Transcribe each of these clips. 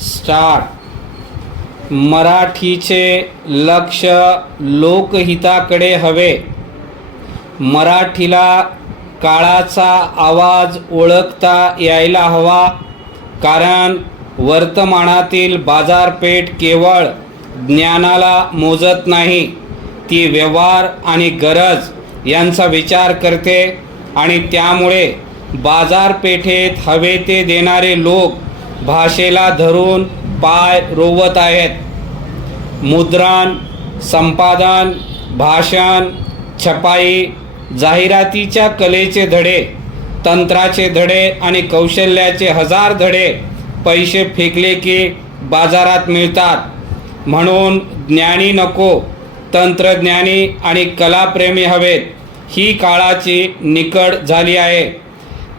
Start. मराठीचे लक्ष लोकहिताकडे हवे। मराठीला काळाचा आवाज ओळखता यायला हवा, कारण वर्तमानातील बाजारपेठ केवळ ज्ञानाला मोजत नाही, ती व्यवहार आणि गरज यांचा विचार करते आणि त्यामुळे बाजारपेठेत हवे ते देणारे लोक भाषेला धरून पाय रोवत आहेत। मुद्रण, संपादन, भाषण, छपाई, जाहिरातीच्या कलेचे धडे, तंत्राचे धडे आणि कौशल्याचे हजार धडे पैसे फेकले की बाजारात मिळतात। म्हणून ज्ञानी नको, तंत्रज्ञानी आणि कलाप्रेमी हवेत, ही काळाची निकड झाली आहे।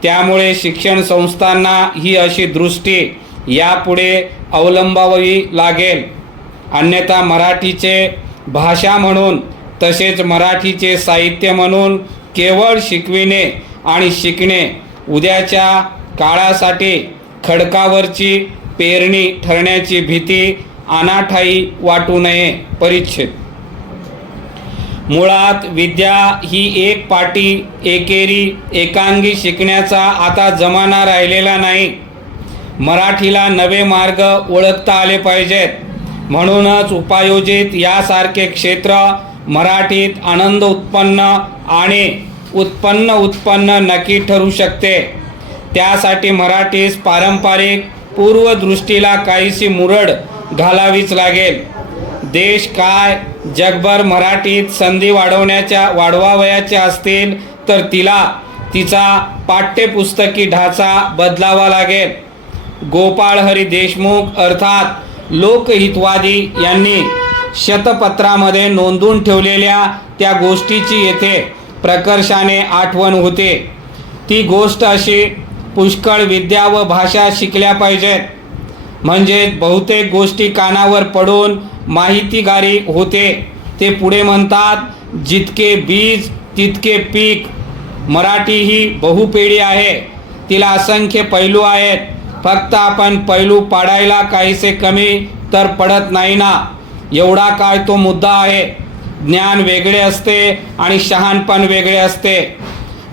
त्यामुळे शिक्षण संस्थांना ही अशी दृष्टी यापुढे अवलंबावी लागेल, अन्यथा मराठीचे भाषा म्हणून तसेच मराठीचे साहित्य म्हणून केवळ शिकविणे आणि शिकणे उद्याच्या काळासाठी खडकावरची पेरणी ठरण्याची भीती अनाठायी वाटू नये। परिच्छेद। मुळात विद्या ही एक पाटी, एकेरी, एकांगी शिकण्याचा आता जमाना राहिलेला नाही। मराठीला नवे मार्ग ओळखता आले पाहिजेत। म्हणूनच उपयोजित यासारखे क्षेत्र मराठीत आनंद उत्पन्न आणि उत्पन्न नक्की ठरू शकते। त्यासाठी मराठीस पारंपरिक पूर्वदृष्टीला काहीशी मुरड घालावीच लागेल। देश काय जगभर मराठीत संधी वाढवावयाच्या असतील तर तिचा पाठ्यपुस्तकी ढाचा बदलावा लागेल। गोपाळ हरी देशमुख अर्थात लोकहितवादी यांनी शतपत्रामध्ये नोंदवून ठेवलेल्या त्या गोष्टीची येथे प्रकर्षाने आठवण होते। ती गोष्ट अशी, पुष्कळ विद्या व भाषा शिकल्या पाहिजेत, म्हणजे बहुतेक गोष्टी कानावर पडून माहितीगारी होते। ते पुढे म्हणतात, जितके बीज तितके पीक। मराठी ही बहुपेडी आहे, तिला असंख्य पैलू आहेत, फक्त आपण पैलू पाडायला काहीसे कमी तर पडत नाही ना, एवढा काय तो मुद्दा आहे। ज्ञान वेगळे असते आणि शहाणपण वेगळे असते।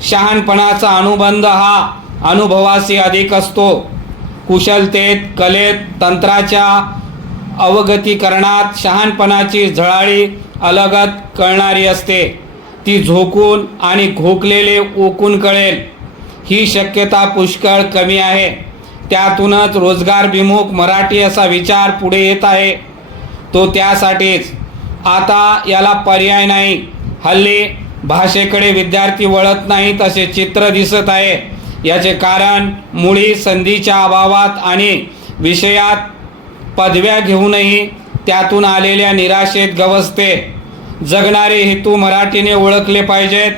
शहाणपणाचा अनुबंध हा अनुभवाशी अधिक असतो। कुशलतेत, कलेत, तंत्राच्या अवगतीकरणात शहाणपणाची झळाळी अलगद कळणारी असते। ती झोकून आणि घोकलेले ओकून कळेल, ही शक्यता पुष्कळ कमी आहे। त्यातूनच रोजगारभिमुख मराठी असा विचार पुढे येत आहे। तो त्यासाठीच। आता याला पर्याय नाही। हल्ली भाषेकडे विद्यार्थी वळत नाहीत असे चित्र दिसत आहे। याचे कारण मुळी संधीच्या अभावात आणि विषयात पदव्या घेऊनही त्यातून आलेल्या निराशेत गवसते। जगणारे हेतू मराठीने ओळखले पाहिजेत।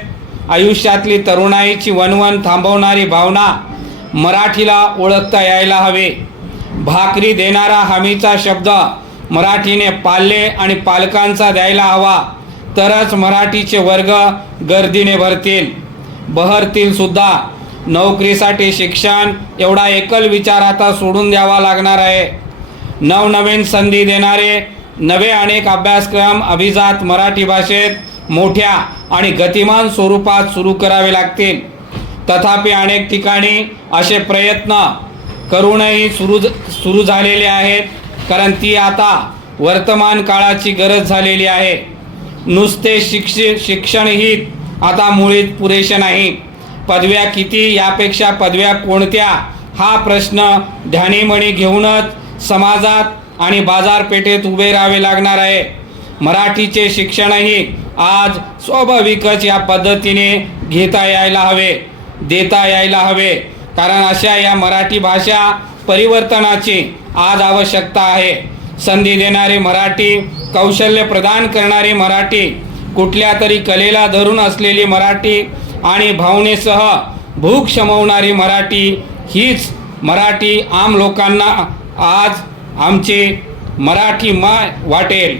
आयुष्यातली तरुणाईची वणवण थांबवणारी भावना मराठीला ओळखता यायला हवी। भाकरी देणारा हमीचा शब्द मराठीने पाल्य आणि पालकांचा द्यायला हवा, तरच मराठीचे वर्ग गर्दीने बहरतील सुद्धा। नोकरीसाठी शिक्षण एवढा एकल विचार आता सोडून द्यावा लागणार आहे। नवनवीन संधी देणारे नवे अनेक अभ्यासक्रम अभिजात मराठी भाषेत मोठ्या आणि गतिमान स्वरूपात सुरू करावे लागतील। तथापि अनेक ठिकाणी असे प्रयत्न करूनही सुरू झालेले आहेत, कारण ती आता वर्तमान काळाची गरज झालेली आहे। नुसते शिक्षण ही आता मुळीच पुरेसे नाही। पदव्या किती, यापेक्षा पदव्या कोणत्या, हा प्रश्न ध्यानीमणी घेऊनच समाजात आणि बाजारपेठेत उभे राहावे लागणार आहे। मराठीचे शिक्षणही आज स्वाभाविकच या पद्धतीने देता यायला हवे, कारण अशा या मराठी भाषा परिवर्तनाची आज आवश्यकता आहे। संधी देणारे मराठी, कौशल्य प्रदान करणारी मराठी, कुठल्या तरी कलेला धरून असलेली मराठी आणि भावनेसह भूक शमवणारी मराठी, हीच मराठी आम लोकांना आज आमची मराठी माय वाटेल।